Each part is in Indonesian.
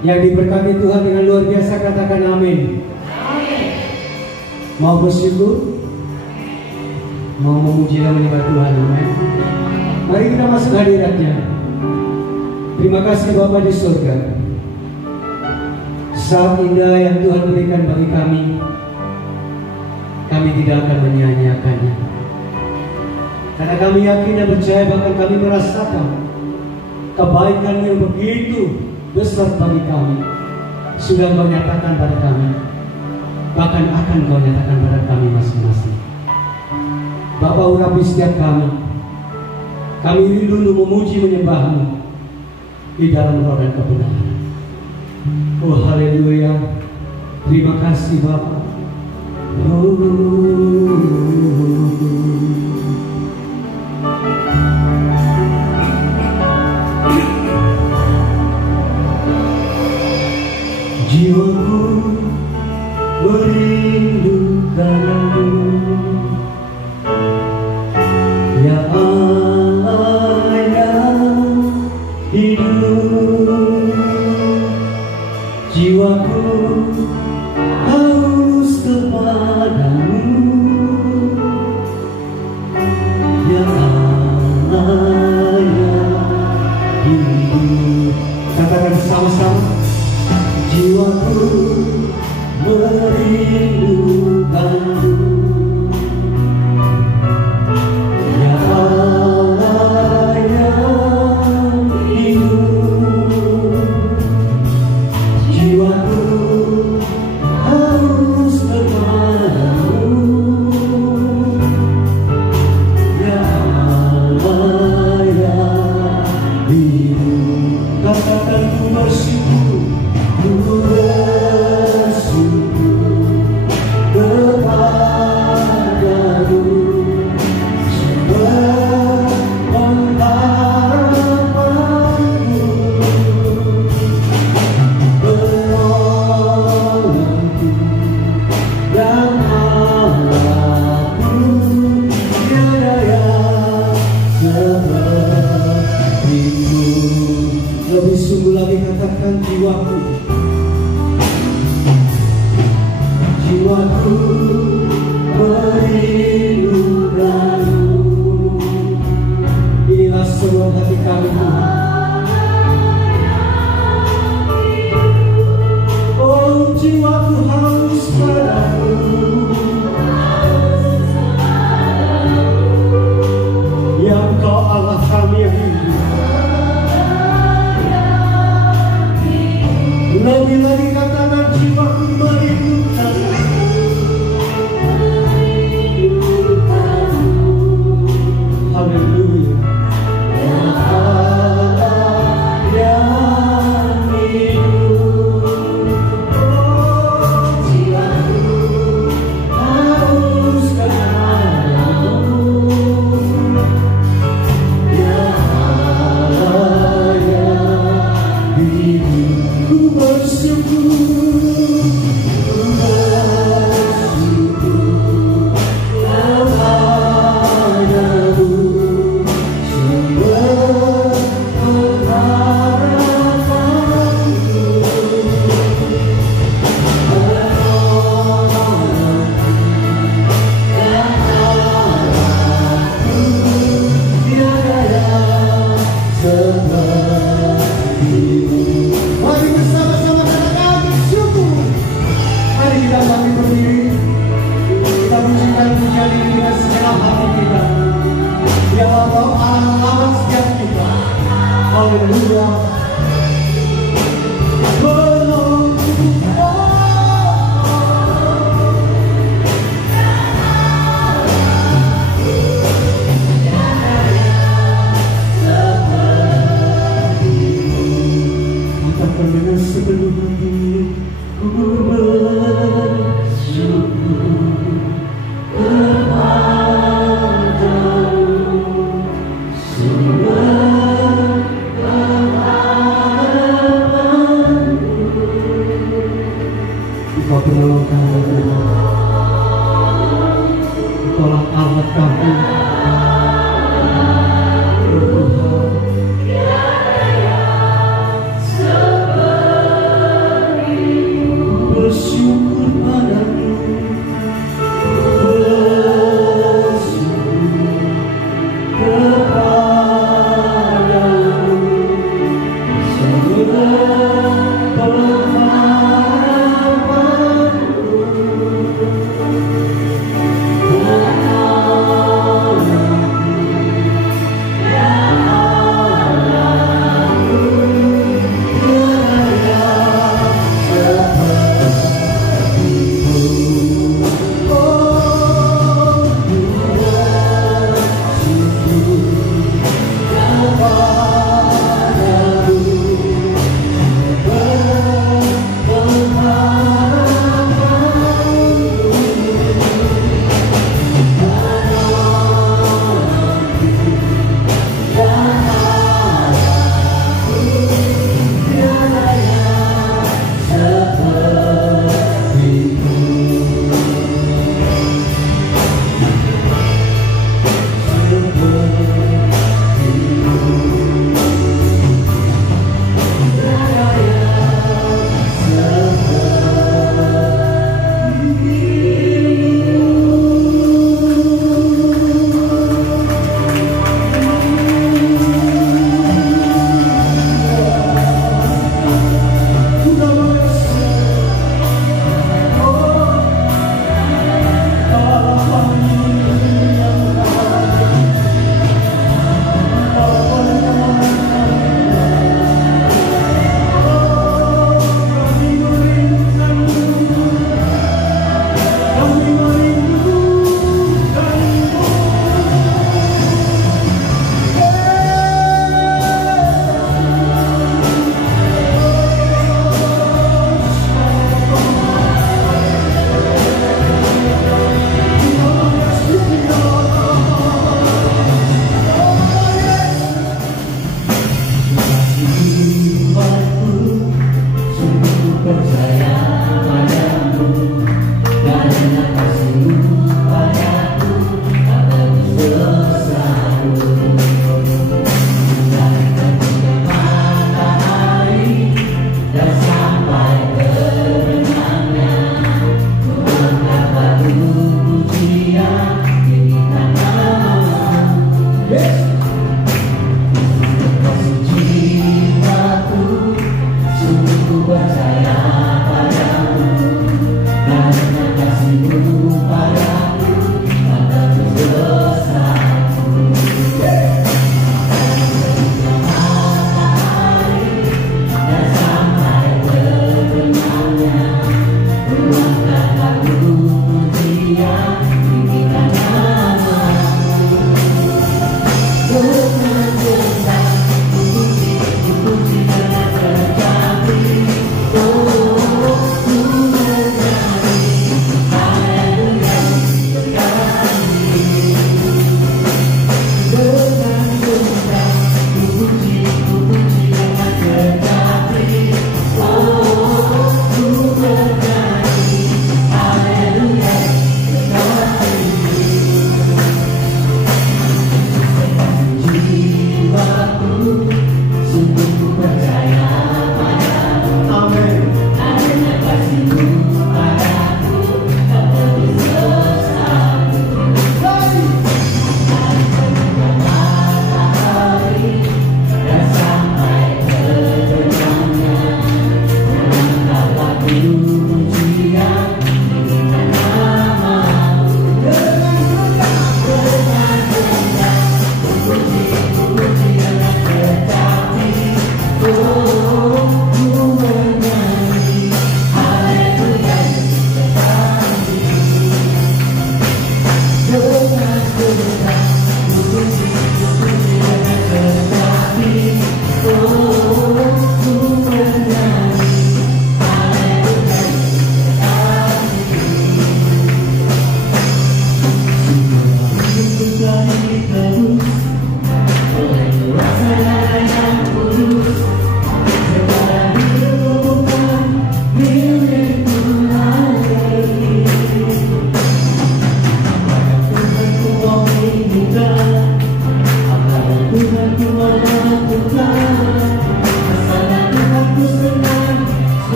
Yang diberkati Tuhan dengan luar biasa katakan amin. Mau bersyukur, mau memuji dan menyembah Tuhan, amin. Mari kita masuk hadiratnya. Terima kasih Bapa di surga. Saat indah yang Tuhan berikan bagi kami tidak akan menyia-nyiakannya. Karena kami yakin dan percaya, bahkan kami merasakan kebaikan yang begitu besar bagi kami sudah Kau nyatakan pada kami, bahkan akan Kau nyatakan pada kami masing-masing. Bapa, urapi setiap kami rindu untuk memuji menyembah-Mu di dalam roh dan kebenaran. Oh haleluya, terima kasih Bapa. Jiwaku merindukan-Mu, ya Allah yang hidup. Jiwaku haus kepada-Mu, ya Allah yang hidup. Katakan bersama-sama. Jiwaku merindukan-Mu, ya Allah yang hidup. Jiwaku haus kepada-Mu, ya Allah yang hidup. Katakan ku bersyukur, ku bersyukur kepada-Mu, sebab pengharapanku, penolongku dan Allahku, tiada yang seperti-Mu. Lebih sungguh lagi katakan jiwaku, jiwaku merindukan-Mu. Inilah seluruh hati kami Tuhan. Oh jiwaku haus padamu, ya Engkau Allah kami yang hidup. Lebih lagi katakan jiwaku merindukan-Mu. Haleluya. Ya Allah yang hidup. Oh jiwaku haus kepada-Mu, ya Allah yang hidup. Ku bersyukur, ku bersyukur kepada-Mu, sebab pengharapanku, penolongku dan Allahku, tiada yang seperti-Mu. Mari bersama-sama katakan bersyukur. Mari kita bangkit berdiri, kita pujikan pujian ini dengan segenap hati kita. Ya Allah, alam setiap kita. Haleluya. Katakan dengan sepenuh hati, ku bersyukur kepada-Mu, sebab pengharapanku, Engkau penolong kami, Engkaulah Allah kami. Oh Tuhan,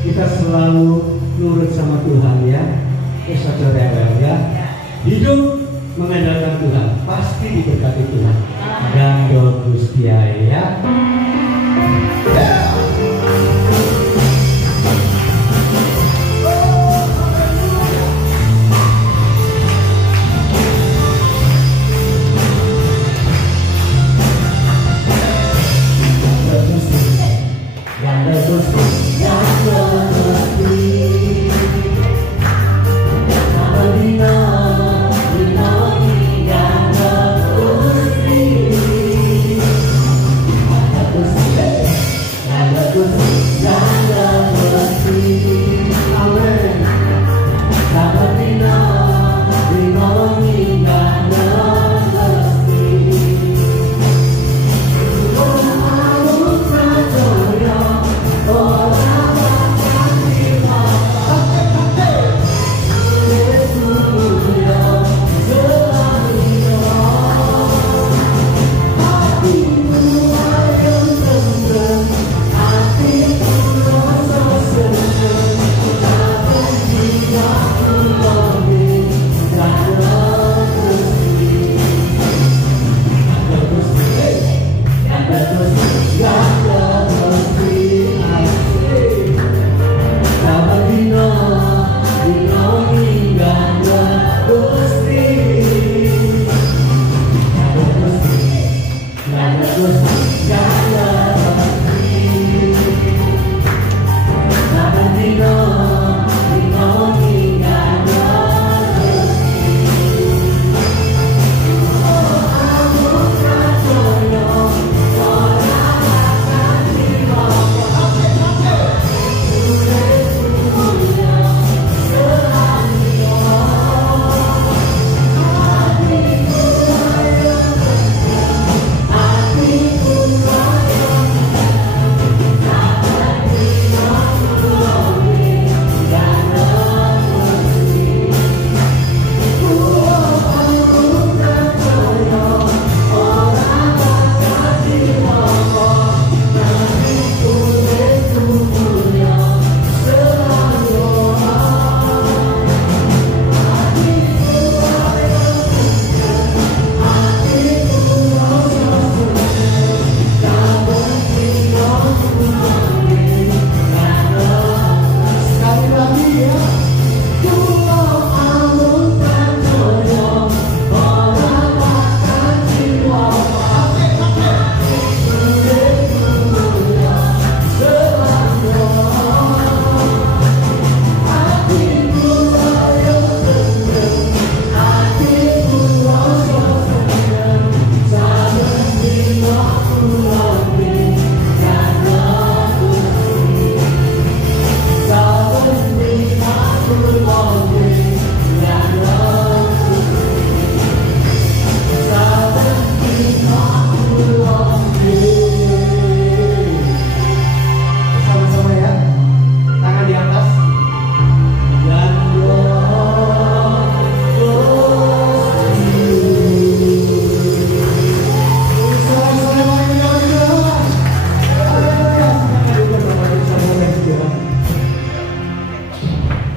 Kita selalu nurut sama Tuhan ya, saudara ya. Hidup mengandalkan Tuhan, pasti diberkati Tuhan. Gandol Gusti ya.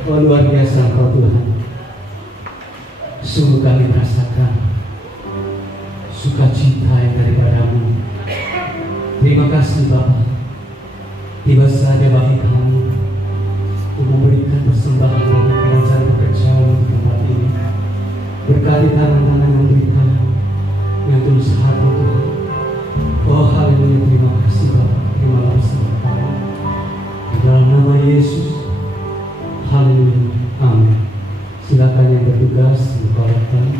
Oh luar biasa Engkau Tuhan. Sungguh kami merasakan sukacita yang daripada-Mu. Terima kasih Bapa. Tiba saja bagi kami untuk memberikan persembahan untuk penyelesaian pekerjaan di tempat ini. Berkati tangan-tangan yang berikan yang tulus hati Tuhan. Oh haleluya, terima kasih Bapa. Terima kasih Bapa. Di dalam nama Yesus. Haleluya. Amin. Silakan yang bertugas dibawakan.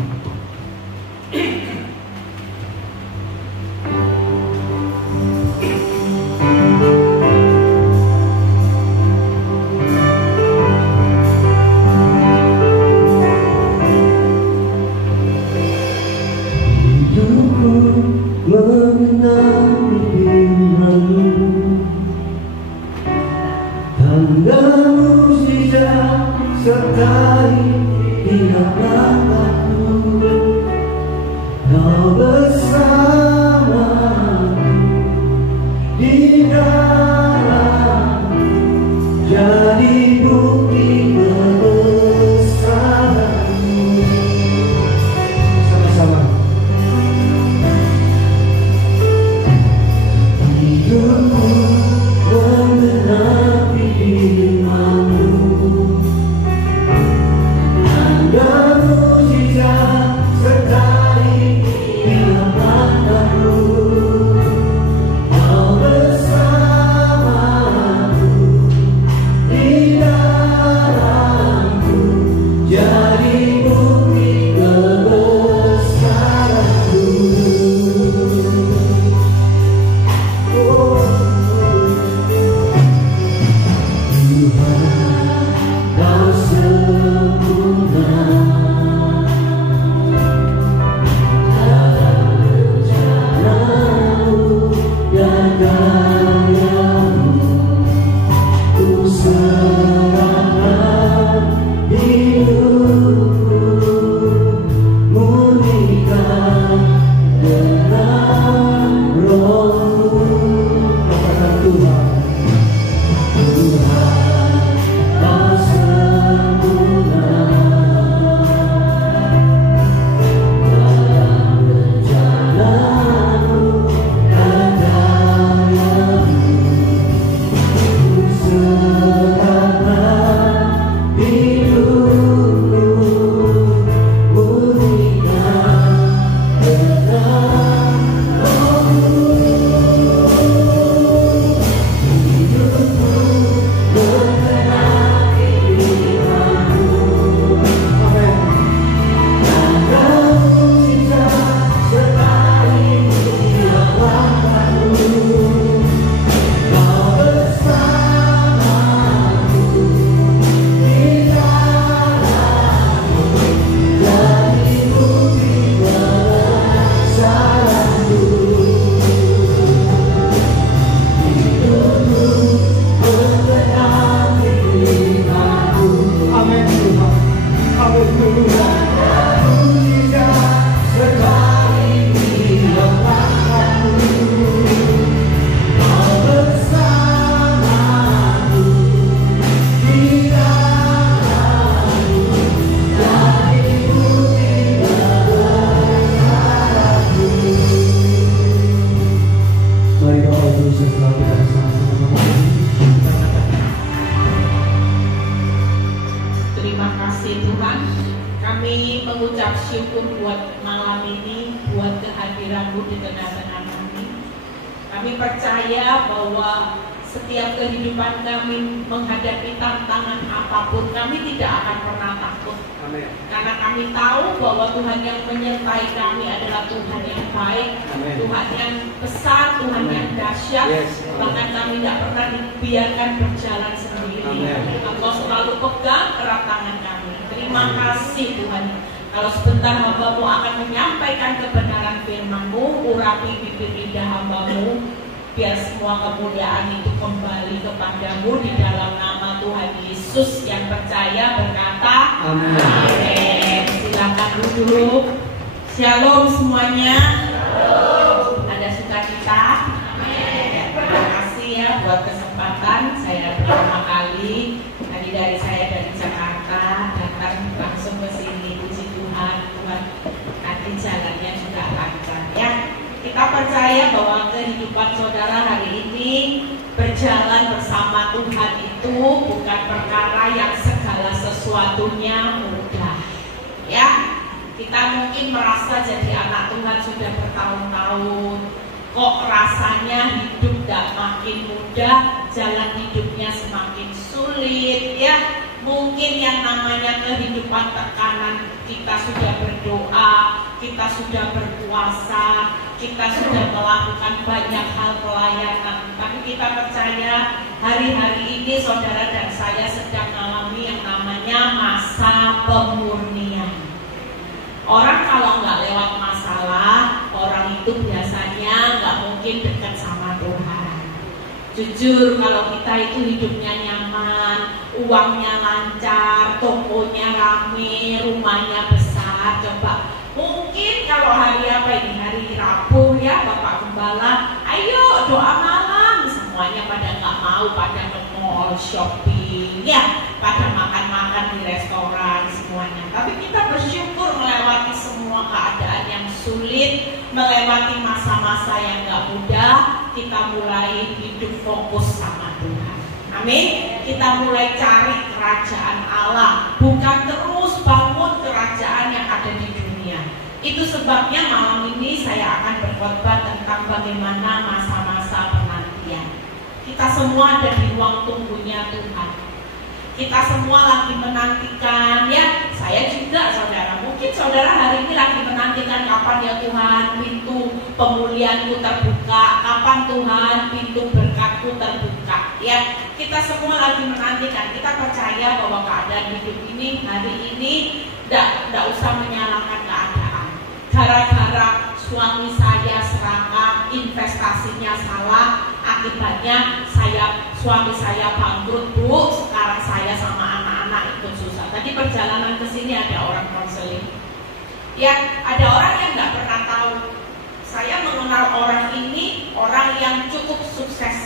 Kalau sebentar hamba-Mu akan menyampaikan kebenaran firman-Mu, urapi bibir lidah hamba-Mu, biar semua kemuliaan itu kembali kepadamu di dalam nama Tuhan Yesus. Yang percaya berkata amin. Silakan duduk. Shalom semuanya. Ada sukacita. Amin. Terima kasih ya buat kesempatan. Saya pertama kali tadi dari saya dari Jakarta perkara yang segala sesuatunya mudah. Ya, kita mungkin merasa jadi anak Tuhan sudah bertahun-tahun, kok rasanya hidup tidak makin mudah, jalan hidupnya semakin sulit. Ya, mungkin yang namanya kehidupan tekanan, kita sudah berdoa, kita sudah berpuasa, kita sudah melakukan banyak hal pelayanan, tapi kita percaya hari-hari ini saudara dan saya sedang mengalami yang namanya masa pemurnian. Orang kalau nggak lewat masalah, orang itu biasanya nggak mungkin dekat sama Tuhan. Jujur, kalau kita itu hidupnya nyaman, uangnya lancar, tokonya rame, rumahnya besar, coba mungkin kalau hari apa ini, hari Rabu ya Bapak Gembala, ayo doa malam, semuanya pada nggak mau, pada ke mall shopping ya, pada makan-makan di restoran semuanya. Tapi kita bersyukur melewati semua keadaan yang sulit, melewati masa-masa yang nggak mudah, kita mulai hidup fokus sama Tuhan. Amin. Kita mulai cari kerajaan Allah, bukan terus bangun kerajaan yang ada di dunia. Itu sebabnya malam ini saya akan berkhotbah tentang bagaimana masa-masa penantian. Kita semua ada di ruang tunggunya Tuhan. Kita semua lagi menantikan, ya saya juga saudara. Mungkin saudara hari ini lagi menantikan kapan ya Tuhan pintu pemulihanku terbuka, kapan Tuhan pintu berkatku terbuka. Ya, kita semua lagi menantikan. Kita percaya bahwa keadaan hidup ini hari ini tidak usah menyalahkan keadaan. Gara-gara suami saya serakah, investasinya salah, akibatnya suami saya bangkrut, Bu. Sekarang saya sama anak-anak ikut susah. Tadi perjalanan ke sini ada orang konseling. Ya, ada orang yang nggak pernah tahu. Saya mengenal orang ini, orang yang cukup sukses.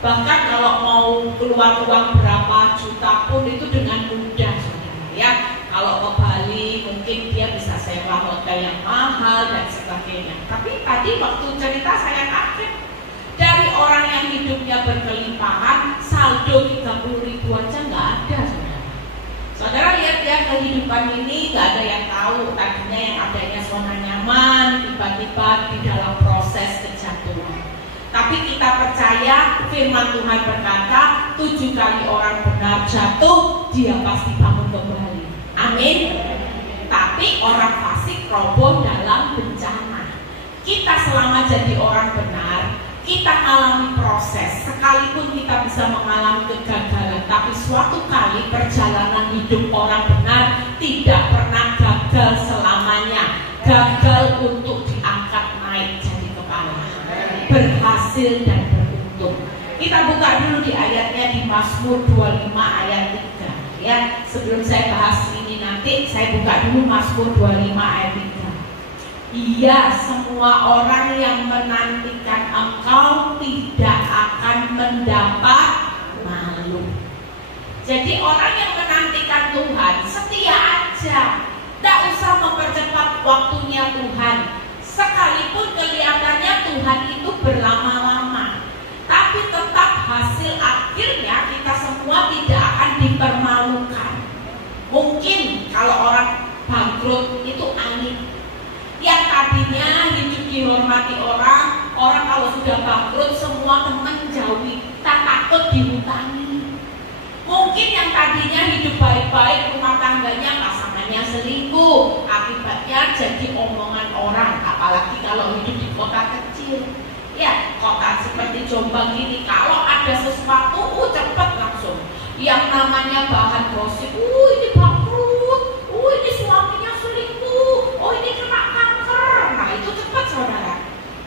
Bahkan kalau mau keluar uang berapa juta pun itu dengan mudah, saudara. Ya, kalau ke Bali mungkin dia bisa sewa hotel yang mahal dan sebagainya. Tapi tadi waktu cerita saya kaget. Dari orang yang hidupnya berkelimpahan, saldo 30.000 aja nggak ada, saudara. Saudara lihat ya, kehidupan ini nggak ada yang tahu. Tadinya yang adanya zona nyaman, tiba-tiba di dalam proses kejatuhan. Tapi kita percaya firman Tuhan berkata, 7 kali orang benar jatuh, dia pasti bangun kembali. Amin. Tapi orang fasik roboh dalam bencana. Kita selama jadi orang benar, kita alami proses. Sekalipun kita bisa mengalami kegagalan, tapi suatu kali perjalanan hidup orang benar tidak pernah gagal selamanya. Gagal untuk diangkat naik jadi kepala, berhasil dan beruntung. Kita buka dulu di ayatnya di Mazmur 25 ayat 3 ya. Sebelum saya bahas ini nanti, saya buka dulu Mazmur 25 ayat 3. Iya, semua orang yang menantikan Engkau tidak akan mendapat malu. Jadi orang yang menantikan Tuhan setia aja, tidak usah mempercepat waktunya Tuhan. Sekalipun kelihatannya Tuhan itu berlama-lama, tapi tetap hasil akhirnya kita semua tidak akan dipermalukan. Mungkin kalau orang bangkrut itu aneh. Yang tadinya hidup dihormati orang kalau sudah bangkrut semua teman jauhi, tak takut dihutangi. Mungkin yang tadinya hidup baik-baik, rumah tangganya pasangannya selingkuh, akibatnya jadi omongan orang, apalagi kalau hidup di kota kecil. Ya, kota seperti Jombang ini, kalau ada sesuatu, cepet langsung. Yang namanya bahan gosip, ini bangkrut, ini suaminya selingkuh, ini kena kanker. Nah itu cepat saudara.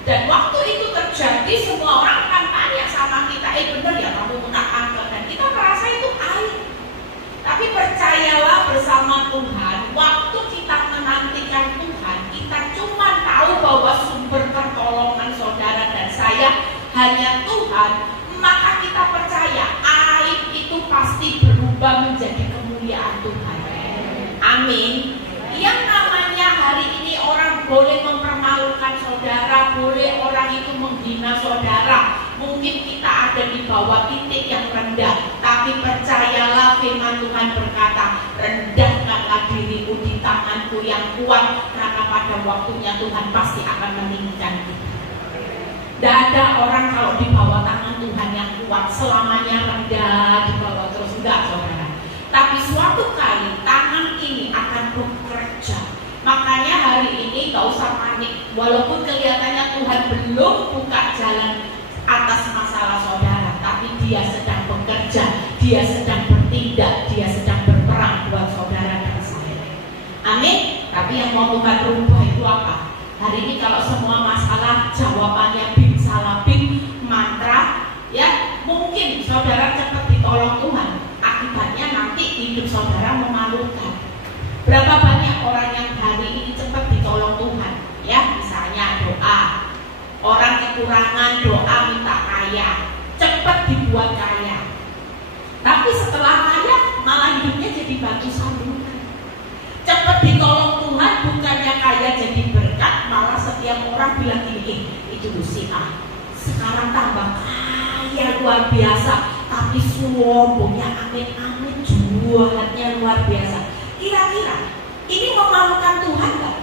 Dan waktu itu terjadi, semua orang akan tanya sama kita, benar ya kamu kena kanker. Dan kita merasa itu aib. Tapi percayalah bersama Tuhan, waktu kita menantikan Tuhan, kita cuma tahu bahwa sumber pertolongan saudara dan saya hanya Tuhan. Maka kita percaya aib itu pasti berubah menjadi kemuliaan Tuhan. Amin. Yang namanya hari ini orang boleh mempermalukan saudara, boleh orang itu menghina saudara. Mungkin kita ada di bawah titik yang rendah, tapi percayalah firman Tuhan berkata, rendahkanlah dirimu di tanganku yang kuat, karena pada waktunya Tuhan pasti akan meninggikan kita. Tidak ada orang kalau di bawah tangan Tuhan yang kuat selamanya rendah di bawah terus, enggak saudara. Tapi suatu kali tangan ini akan bekerja. Makanya hari ini gak usah panik. Walaupun kelihatannya Tuhan belum buka jalan atas masalah saudara, tapi Dia sedang bekerja, Dia sedang bertindak, Dia sedang berperang buat saudara dan saya. Amin. Tapi yang mau Tuhan rubah itu apa? Hari ini kalau semua masalah jawabannya bim salah bim, mantra, ya mungkin saudara cepat ditolong Tuhan. Akibatnya nanti hidup saudara memalukan. Berapa banyak orang yang hari ini cepat ditolong Tuhan? Ya, misalnya doa. Orang kekurangan doa minta kaya, cepat dibuat kaya. Tapi setelah kaya malah hidupnya jadi batu sandungan. Cepat ditolong Tuhan, bukannya kaya jadi berkat, malah setiap orang bilang gini, itu si A sekarang tambah kaya luar biasa, tapi sombongnya amin-amin, jualannya luar biasa. Kira-kira ini memalukan Tuhan gak?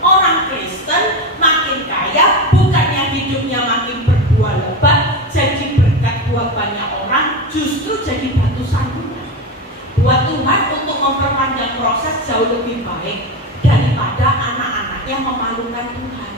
Orang Kristen makin kaya, bukannya hidupnya makin berbuah lebat, jadi berkat buat banyak orang, justru jadi batu sandungan. Buat Tuhan untuk memperpanjang proses jauh lebih baik daripada anak-anaknya memalukan Tuhan.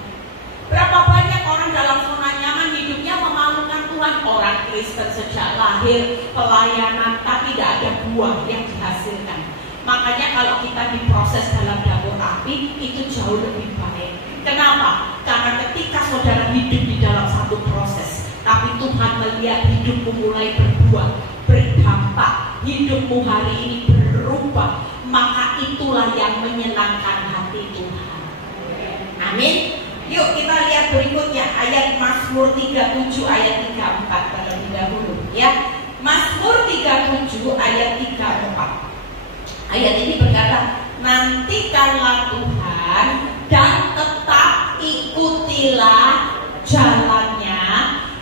Berapa banyak orang dalam zona nyaman hidupnya memalukan Tuhan. Orang Kristen sejak lahir pelayanan, tapi tidak ada buah yang dihasilkan. Makanya kalau kita diproses dalam dapur api, itu jauh lebih baik. Kenapa? Karena ketika saudara hidup di dalam satu proses, tapi Tuhan melihat hidupmu mulai berbuah, berdampak, hidupmu hari ini berubah, maka itulah yang menyenangkan hati Tuhan. Amin. Yuk kita lihat berikutnya, ayat Mazmur 37 ayat 34 terlebih dahulu ya. Mazmur 37 ayat 34. Ayat ini berkata, nantikanlah Tuhan dan tetap ikutilah jalannya,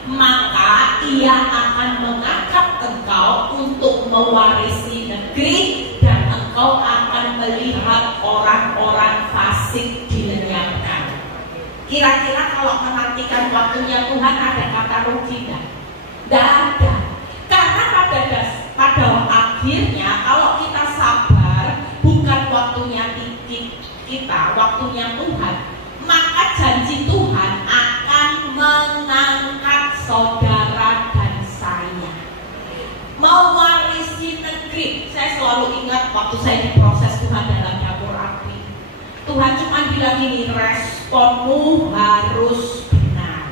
maka Ia akan mengangkat engkau untuk mewarisi negeri, dan engkau akan melihat orang-orang fasik dilenyapkan. Kira-kira kalau menantikan waktunya Tuhan ada kata rugi enggak? Tidak ada. Karena pada akhirnya kalau kita sabar, bukan waktunya kita, waktunya Tuhan, maka janji Tuhan akan mengangkat saudara dan saya, mewarisi negeri. Saya selalu ingat waktu saya diproses Tuhan dalam dapur api, Tuhan cuma bilang gini, responmu harus benar.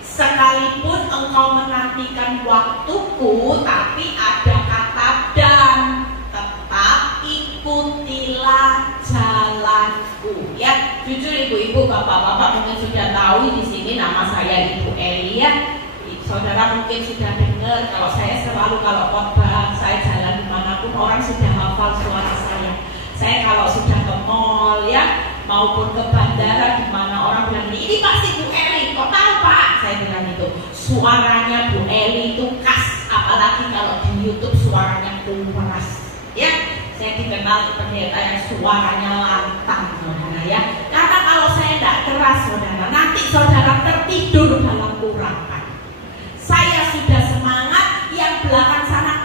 Sekalipun engkau menantikan waktuku, tapi ada kata dan, tetap ikutilah jalanku. Ya, jujur ibu-ibu, bapak-bapak mungkin sudah tahu di sini nama saya Ibu Eli ya. Saudara mungkin sudah dengar kalau saya selalu kalau khotbah, saya jalan dimanapun orang sudah hafal suara saya. Saya kalau sudah ke mall ya, maupun ke bandara di mana orang bilang ini pasti Bu Eli, kok tahu Pak? Saya bilang itu suaranya Bu Eli itu khas, apalagi kalau di YouTube suaranya keras. Ya, saya dikenal pendeta yang suaranya lantang, saudara ya. Karena kalau saya tidak keras, saudara, nanti saudara tertidur dalam urapan. Saya sudah semangat, yang belakang sana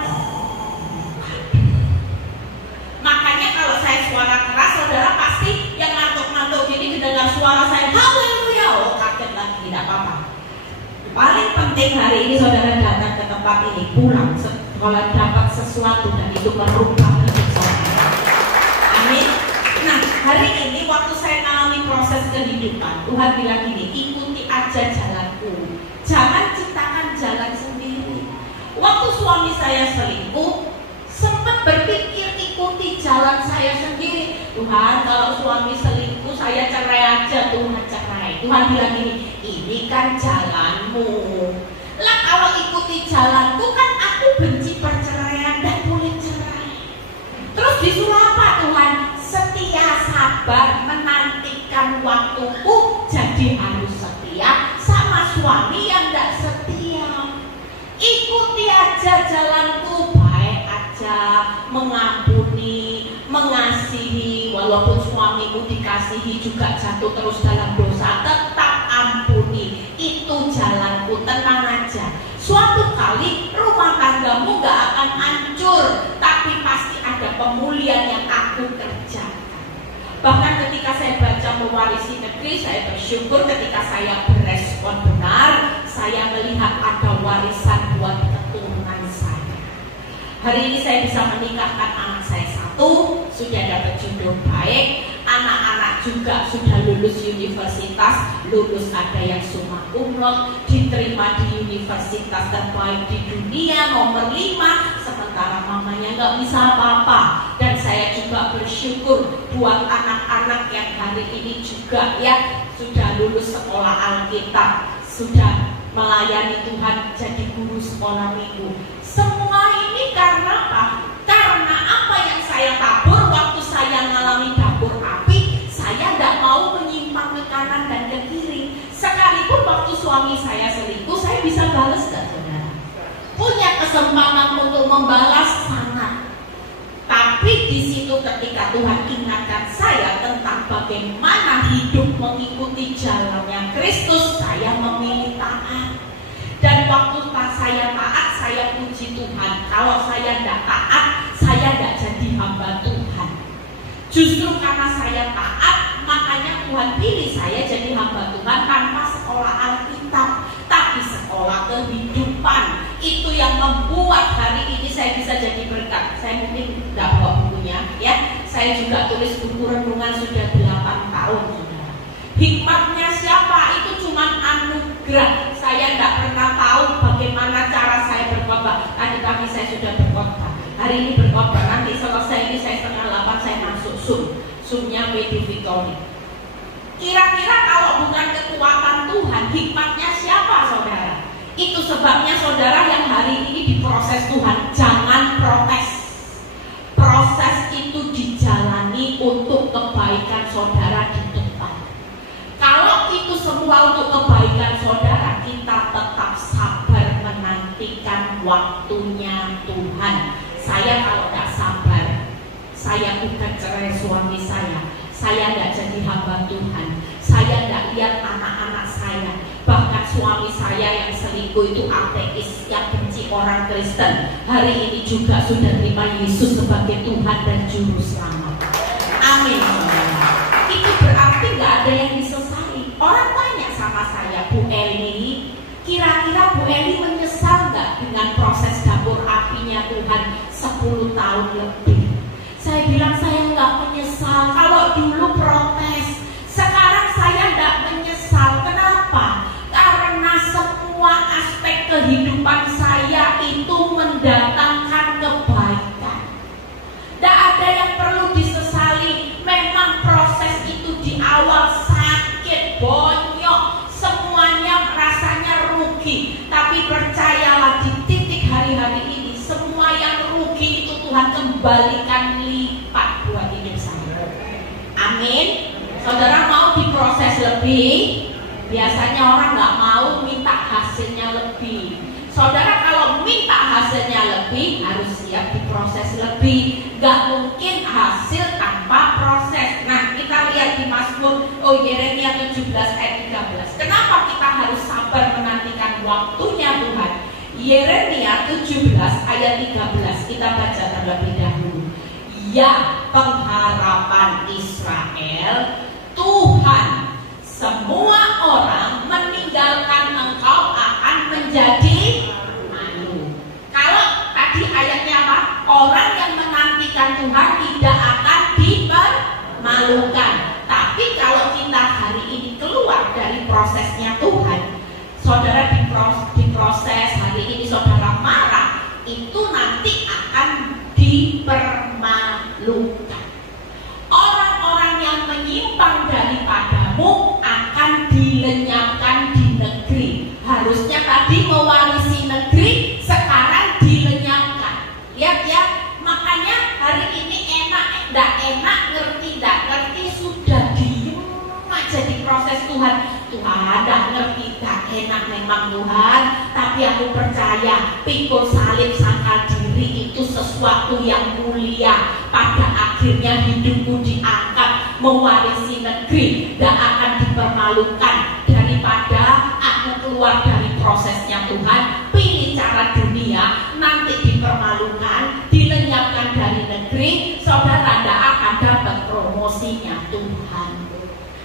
makanya kalau saya suara keras, saudara pasti yang ngantuk-ngantuk ini mendengar suara saya, haleluya, oh kaget lagi, tidak apa-apa. Paling penting hari ini saudara datang ke tempat ini, pulang kalau dapat sesuatu dan itu merubah hidup saudara. Amin. Nah, hari ini waktu saya mengalami proses kehidupan, Tuhan bilang gini, ikuti aja jalanku, jangan ciptakan jalan sendiri. Waktu suami saya selingkuh, sempat berpikir ikuti jalan saya sendiri. Tuhan, kalau suami selingkuh saya cerai aja, Tuhan cerai. Tuhan bilang ini kan jalanmu. Lah kalau ikuti jalanku kan aku benci perceraian dan boleh cerai. Terus disuruh apa Tuhan? Setia, sabar, menantikan waktuku. Jadi harus setia sama suami yang tidak setia. Ikuti aja jalanku, baik aja, mengampuni, mengasihi. Walaupun suamimu dikasihi juga jatuh terus dalam dosa, tetap ampuni. Itu jalanku, tenang aja. Suatu kali rumah tanggamu gak akan hancur, tapi pasti ada pemulihan yang aku kerjakan. Bahkan ketika saya baca Mewarisi Negeri, saya bersyukur ketika saya berespon benar, saya melihat ada warisan buat keturunan saya. Hari ini saya bisa menikahkan anak saya satu, sudah dapat jodoh baik, anak-anak juga sudah lulus universitas, lulus ada yang summa cum laude, diterima di universitas terbaik di dunia nomor 5, sementara mamanya nggak bisa apa-apa. Dan saya juga bersyukur buat anak-anak yang hari ini juga ya sudah lulus sekolah Alkitab, sudah melayani Tuhan jadi guru sekolah minggu. Semua ini karena apa? Karena apa yang saya tabur waktu saya mengalami dapur api, saya tidak mau menyimpang ke kanan dan ke kiri. Sekalipun waktu suami saya selingkuh, saya bisa balas gak saudara? Punya kesempatan untuk membalas sangat. Tapi di situ ketika Tuhan ingatkan saya tentang bagaimana hidup mengikuti jalannya Kristus, saya memilih taat. Dan waktu saya taat, saya puji Tuhan. Kalau saya tidak taat, saya tidak jadi hamba Tuhan. Justru karena saya taat, makanya Tuhan pilih saya jadi hamba Tuhan tanpa sekolah Alkitab, tapi sekolah kehidupan. Itu yang membuat hari ini saya bisa jadi berkat. Saya mungkin tidak bawa bukunya, ya. Saya juga tulis buku renungan sudah 8 tahun, saudara. Hikmatnya siapa? Itu cuma anugerah. Saya tidak pernah tahu bagaimana cara saya berkhotbah. Tadi pagi saya sudah berkhotbah. Hari ini berkhotbah. Nanti selesai ini saya 7:30 saya masuk Zoom-nya WD Victory. Kira-kira kalau bukan kekuatan Tuhan, hikmatnya siapa, saudara? Itu sebabnya saudara yang hari ini diproses Tuhan, jangan protes. Proses itu dijalani untuk kebaikan saudara di depan. Kalau itu semua untuk kebaikan saudara, kita tetap sabar menantikan waktunya Tuhan. Saya kalau tidak sabar, saya gugat cerai suami saya tidak jadi hamba Tuhan, saya tidak lihat anak-anak saya. Bahkan suami saya yang selingkuh itu ateis, yang benci orang Kristen, hari ini juga sudah terima Yesus sebagai Tuhan dan Juru Selamat. Amin. Itu berarti nggak ada yang disesali. Orang tanya sama saya, Bu Eli, kira-kira Bu Eli menyesal nggak dengan proses dapur apinya Tuhan 10 tahun lebih? Saya bilang saya nggak menyesal. Kalau dulu protes, sekarang saya nggak menyesal. Kenapa? Karena semua aspek kehidupan saya itu mendatangkan kebaikan. Tidak ada yang perlu disesali. Memang proses itu di awal sakit, bonyok, semuanya rasanya rugi. Tapi percayalah, di titik hari-hari ini, semua yang rugi itu Tuhan kembalikan lipat buat hidup saya. Amin. Saudara mau diproses lebih? Biasanya orang nggak mau minta hasilnya lebih. Saudara kalau minta hasilnya lebih, harus siap diproses lebih. Nggak mungkin hasil tanpa proses. Nah, kita lihat di Mazmur Yeremia 17 ayat 13. Kenapa kita harus sabar menantikan waktunya Tuhan? Yeremia 17 ayat 13, kita baca terlebih dahulu. Ya pengharapan Israel, Tuhan, semua orang meninggalkan engkau akan menjadi malu. Kalau tadi ayatnya apa? Orang yang menantikan Tuhan tidak akan dipermalukan. Tapi kalau kita hari ini keluar dari prosesnya Tuhan, saudara diproses hari ini, saudara marah, itu nanti akan dipermalukan. Orang-orang yang menyimpang daripadamu akan dilenyapkan di negeri. Harusnya tadi mewarisi negeri, sekarang dilenyapkan. Lihat ya, makanya hari ini enak, enggak enak, ngerti, enggak ngerti, sudah diem aja di proses Tuhan. Tuhan enggak ngerti, enggak enak memang Tuhan, tapi aku percaya pikul salib sangkal diri negeri itu sesuatu yang mulia. Pada akhirnya hidupmu diangkat mewarisi negeri, tidak akan dipermalukan. Daripada aku keluar dari prosesnya Tuhan, pilih cara dunia, nanti dipermalukan, dilenyapkan dari negeri, saudara tidak akan dapat promosinya Tuhan.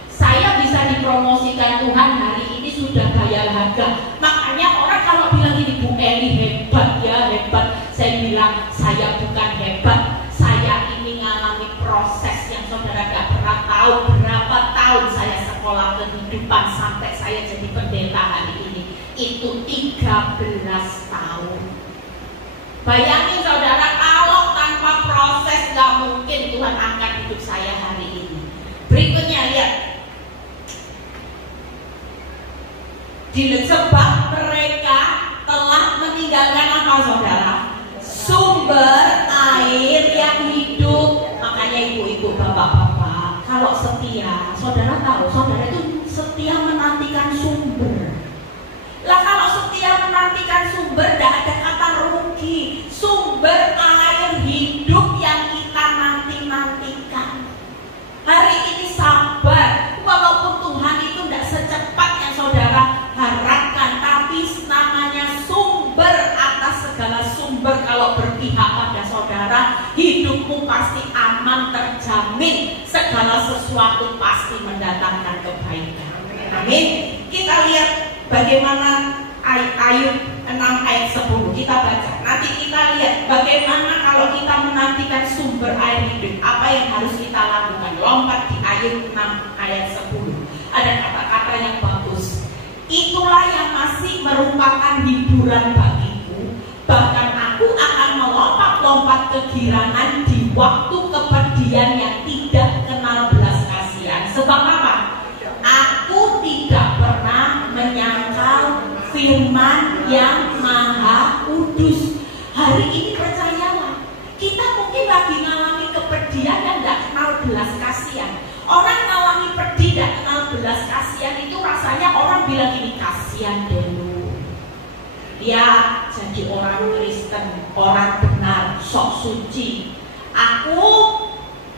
Saya bisa dipromosikan Tuhan hari ini sudah bayar harga. Makanya orang kalau bilang ini Bu Eli hebat ya, hebat. Saya bilang saya bukan hebat. Saya ini ngalami proses yang saudara tidak pernah tahu. Berapa tahun saya sekolah kehidupan sampai saya jadi pendeta hari ini. Itu 13 tahun. Bayangin saudara, kalau tanpa proses gak mungkin Tuhan angkat hidup saya hari ini. Berikutnya lihat. Sebab mereka telah meninggalkan apa saudara? Sumber air yang hidup. Makanya ibu-ibu, bapak-bapak, kalau setia, saudara tahu, saudara itu setia menantikan sumber. Lah kalau setia menantikan sumber, tidak ada kata rugi. Sumber air hidup yang kita nanti-nantikan. Hari ini sabar, walaupun Tuhan itu tidak secepat yang saudara harapkan, tapi namanya sumber atas segala sumber. Kalau berpihak pada saudara, hidupmu pasti aman, terjamin. Segala sesuatu pasti mendatangkan kebaikan. Amin. Kita lihat bagaimana Ayub 6 ayat 10. Kita baca. Nanti kita lihat bagaimana kalau kita menantikan sumber air hidup, apa yang harus kita lakukan. Lompat di Ayub 6 ayat 10. Ada kata-kata yang bagus. Itulah yang masih merupakan hiburan bagiku. Bahkan aku akan melompat-lompat kegirangan di waktu kepedihan yang tidak kenal belas kasihan. Sebab apa? Aku tidak pernah menyangkal firman yang maha kudus. Hari ini percayalah, kita mungkin lagi ngalami kepedihan dan tidak kenal belas kasihan. Orang ngalami pedih dan kenal belas kasihan itu rasanya orang bilang ini kasihan dulu. Dia jadi orang Kristen, orang benar, sok suci. Aku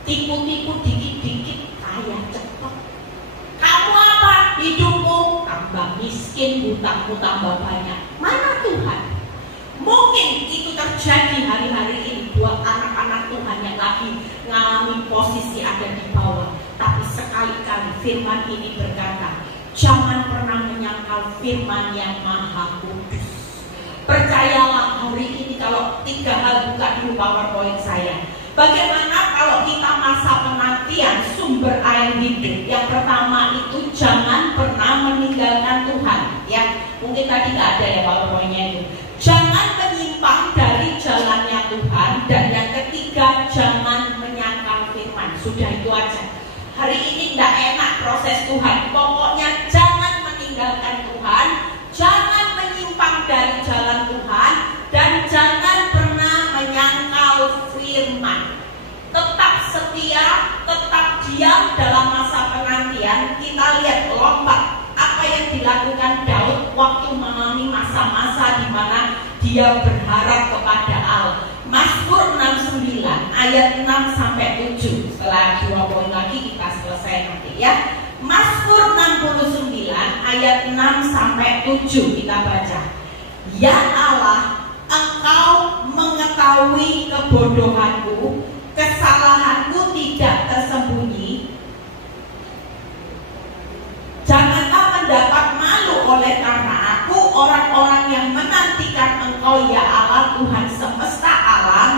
tipu-tipu dikit-dikit kaya cepat. Kamu apa? Hidupmu tambah miskin, hutangmu tambah banyak. Mana Tuhan? Mungkin itu terjadi hari-hari ini buat anak-anak Tuhan yang lagi mengalami posisi ada di bawah. Tapi sekali-kali firman ini berkata, jangan pernah menyangkal firman yang maha kudus. Percayalah hari ini, kalau 3 hal buka dulu PowerPoint saya. Bagaimana kalau kita masa penantian sumber air hidup? Yang pertama itu jangan pernah meninggalkan Tuhan. Ya, mungkin tadi nggak ada ya PowerPoint-nya itu. Jangan menyimpang dari jalannya Tuhan. Dan yang ketiga, jangan menyangkal firman. Sudah itu aja. Hari ini tidak enak proses Tuhan. Pokoknya jangan meninggalkan Tuhan, jangan menyimpang dari jalan Tuhan, dan jangan pernah menyangkal firman. Tetap setia, tetap diam dalam masa penantian. Kita lihat lompat apa yang dilakukan Daud waktu mengalami masa-masa di mana dia berharap kepada Allah. Mazmur 69 ayat 6 sampai 7. Setelah 2 poin lagi kita selesai nanti ya. Mazmur 69 ayat 6 sampai 7 kita baca. Ya Allah, Engkau mengetahui kebodohanku, kesalahanku tidak tersembunyi. Janganlah mendapat malu oleh karena aku, orang-orang yang menantikan Engkau ya Allah Tuhan semesta alam.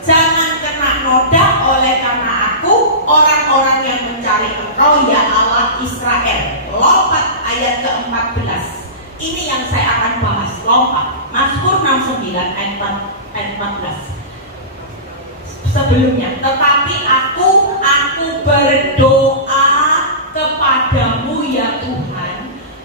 Jangan kena noda oleh karena aku, orang-orang yang mencari Engkau ya Allah Israel. Lompat ayat ke-14. Ini yang saya akan bahas. Lompat Mazmur 69 ayat 14. Sebelumnya, tetapi aku berdoa kepadamu ya Tuhan,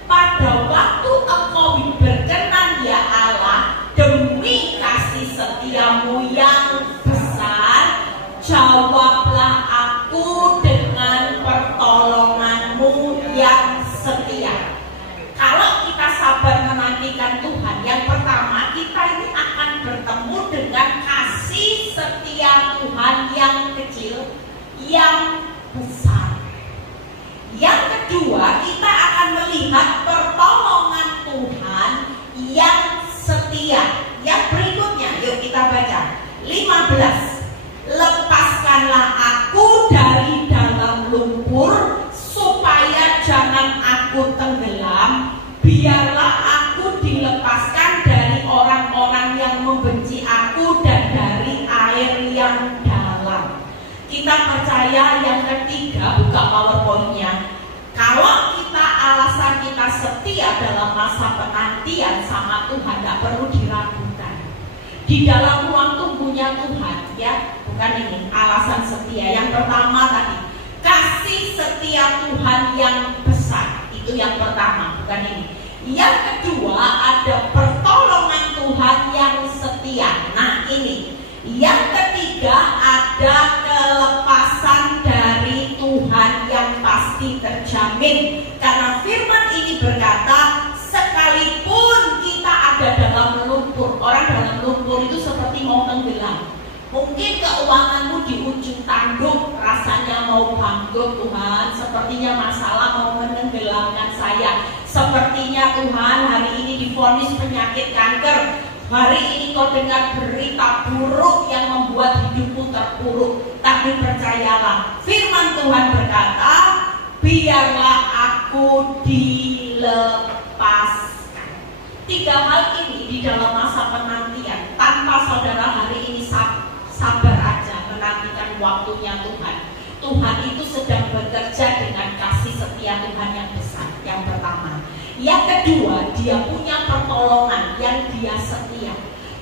pada waktu Engkau berkenan ya Allah, demi kasih setiamu yang besar, jawablah aku dengan pertolonganmu yang setia. Kalau kita sabar menantikan Tuhan, yang pertama kita ini akan bertemu dengan kasih setia Tuhan yang kecil, yang besar. Yang kedua, kita akan melihat pertolongan Tuhan yang setia. Yang berikutnya, yuk kita baca 15. Lepaskanlah aku dari dalam lumpur, supaya jangan aku tenggelam. Biarlah aku dilepaskan dari orang-orang yang membenci aku dan dari air yang dalam. Kita percaya yang ketiga, buka PowerPoint-nya. Kalau kita alasan kita setia dalam masa penantian sama Tuhan, tidak perlu diragukan. Di dalam ruang tunggunya Tuhan, ya, bukan ini alasan setia. Yang pertama tadi, kasih setia Tuhan yang besar. Itu yang pertama, bukan ini. Yang kedua, ada pertolongan Tuhan yang setia. Nah ini. Yang ketiga, ada kelepasan dari Tuhan yang pasti terjamin. Karena firman ini berkata, sekalipun kita ada dalam lumpur, orang dalam lumpur itu seperti mau tenggelam. Mungkin keuanganmu di ujung tanduk, rasanya mau bangkrut. Tuhan, sepertinya masalah mau menenggelamkan saya. Sepertinya Tuhan hari ini divonis penyakit kanker. Hari ini kau dengar berita buruk yang membuat hidupmu terpuruk. Tapi percayalah, firman Tuhan berkata, biarlah aku dilepaskan. Tiga hal ini di dalam masa penantian, tanpa saudara hari ini sabar aja menantikan waktunya Tuhan. Tuhan itu sedang bekerja dengan kasih setia Tuhan yang besar. Yang pertama. Yang kedua, dia punya pertolongan yang dia setia.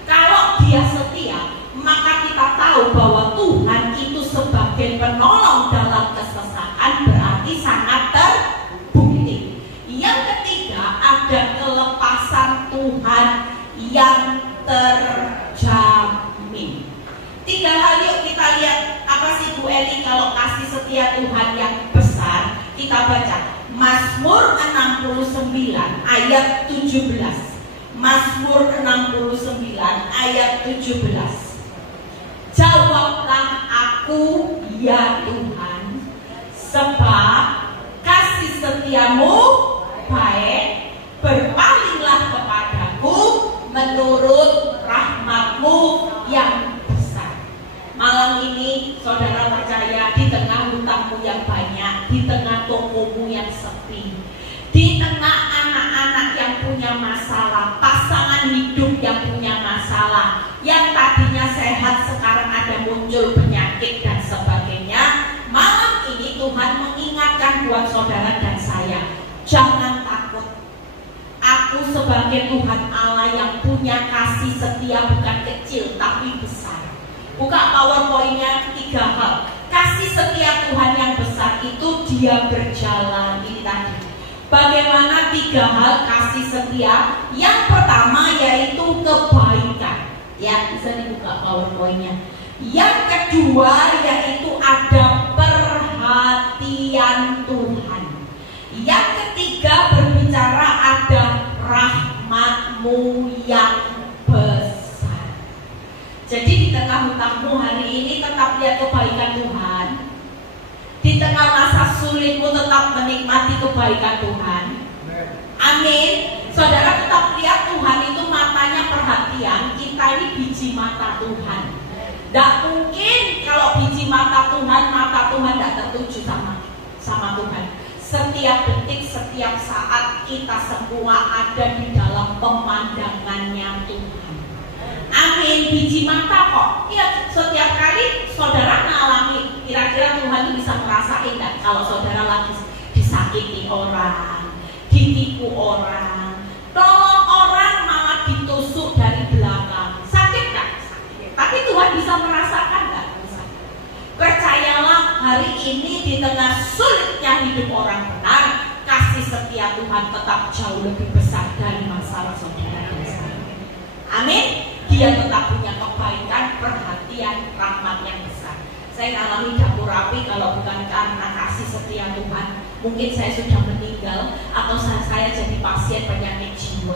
Kalau dia setia, maka kita tahu bahwa Tuhan itu sebagai penolong dalam kesesatan, berarti sangat terbukti. Yang ketiga, ada kelepasan Tuhan yang terjamin. Tiga hal yuk kita lihat. Apa sih Bu Eli kalau kasih setia Tuhan yang besar? Kita baca Mazmur 69 ayat 17. Mazmur 69 ayat 17. Jawablah aku ya Tuhan, sebab kasih setiamu baik, berpalinglah kepadaku menurut rahmatmu yang besar. Malam ini saudara percaya, di tengah hutangmu yang banyak, di tengah tokomu yang sepi, di tengah anak-anak yang punya masalah, pasangan hidup yang punya masalah, yang tadinya sehat sekarang ada muncul penyakit dan sebagainya, malam ini Tuhan mengingatkan buat saudara dan saya, jangan takut. Aku sebagai Tuhan Allah yang punya kasih setia, bukan kecil tapi besar. Buka PowerPoint-nya, 3 hal. Kasih setia Tuhan yang besar itu dia berjalan. Ini tadi. Bagaimana 3 hal kasih setia? Yang pertama yaitu kebaikan. Ya, bisa dibuka PowerPoint-nya. Yang kedua yaitu ada perhatian Tuhan. Yang ketiga berbicara ada rahmat-Mu yang besar. Jadi di tengah hutangmu hari ini tetap lihat kebaikan Tuhan. Di tengah masa sulitmu tetap menikmati kebaikan Tuhan. Amin. Saudara tetap lihat Tuhan itu matanya perhatian. Kita ini biji mata Tuhan. Tidak mungkin kalau biji mata Tuhan tidak tertuju sama Tuhan. Setiap detik, setiap saat kita semua ada di dalam pemandangannya Tuhan. Amin. Biji mata kok. Iya, setiap kali saudara ngalami, kira-kira Tuhan itu bisa merasain kan kalau saudara lagi disakiti orang, ditipu orang, tolong orang malah ditusuk dari belakang. Sakit kan? Sakit. Tapi Tuhan bisa merasakan kan? Bisa. Percayalah, hari ini di tengah sulitnya hidup orang benar, kasih setia Tuhan tetap jauh lebih besar dari masalah saudara dan saya. Amin. Dia tetap punya kebaikan, perhatian, rahmat yang besar. Saya alami dapur api kalau bukan karena kasih setia Tuhan, mungkin saya sudah meninggal atau saya jadi pasien penyakit jiwa.